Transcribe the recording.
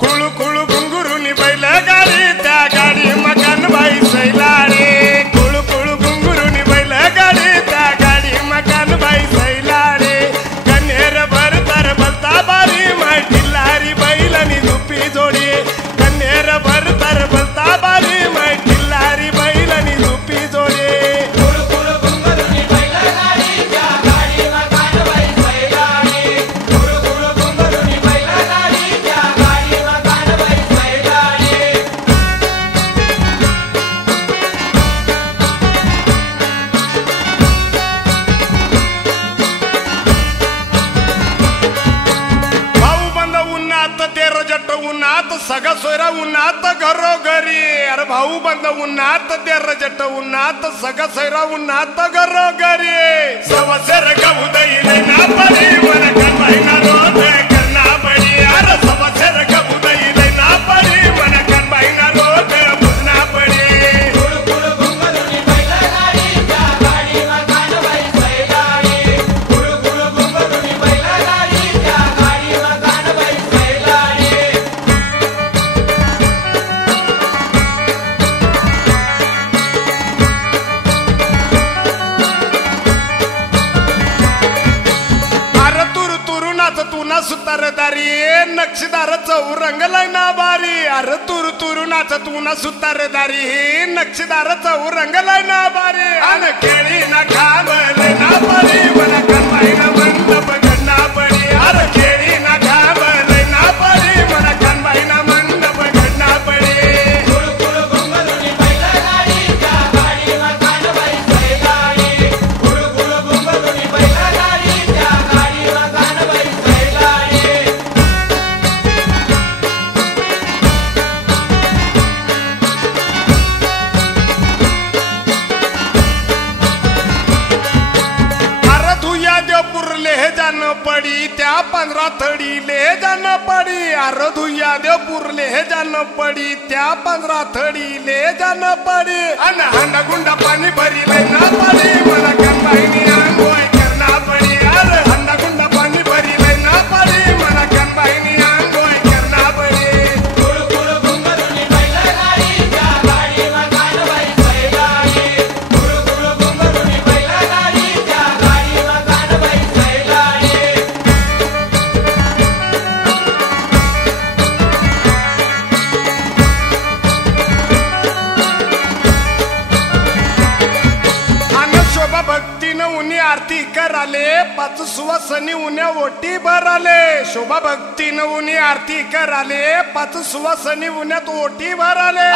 कुळू कुळू घुंगुरुनी बैल गाडी त्या गाडी मकान बाई सैला रे कुळू कुळू घुंगुरुनी बैल गाडी त्या गाडी मकान बाई सैला रे कन्हेर भर तर बलता बारी माटिल्लारी बैलनी झुपी जोडी कन्हेर भर तर बलता बारी माटिल्लारी बैलनी झुपी जोडी उन्हात सगळा सोयरा उन्हात घरोघरी अरे भाऊ बंद उन्हात ते रजट उन्हात सगळा सोयरा उन्हात घरोघरी सवसर गहू दही ना पडी मन कन्हाईना रोज करना पडी अरे सवसर गहू दही ना पडी मन कन्हाईना रोज बुझना पडी सुतारदारी नक्षीदार चौरंग लाईना बारी अरे तुरु तुरु नाच तू ना सुतारदारी नक्षीदार चौरंग लाईना बारी अन केळी ना खाबले ना पडी मला कन्हाईना मंडप घडना पडी अरे केळी ना खाबले ना पडी मला कन्हाईना मंडप घडना पडी पडी त्या 15 थडी ले जान पडी अरे धुया देव पुरले हे जान पडी त्या 15 थडी ले जान पडी अन हांडा गुंडा पाणी भरीले ना पडी मला कन्हाईनी आंघोळ करना पडी अरे हांडा गुंडा पाणी भरीले ना पडी मला कन्हाईनी आंघोळ करना पडी आरती कराले पाच सुवासनी उन्या ओटी भराले शोभा भक्तीन उन्ही आरती कराले पाच सुवासनी उन्यात ओटी भराले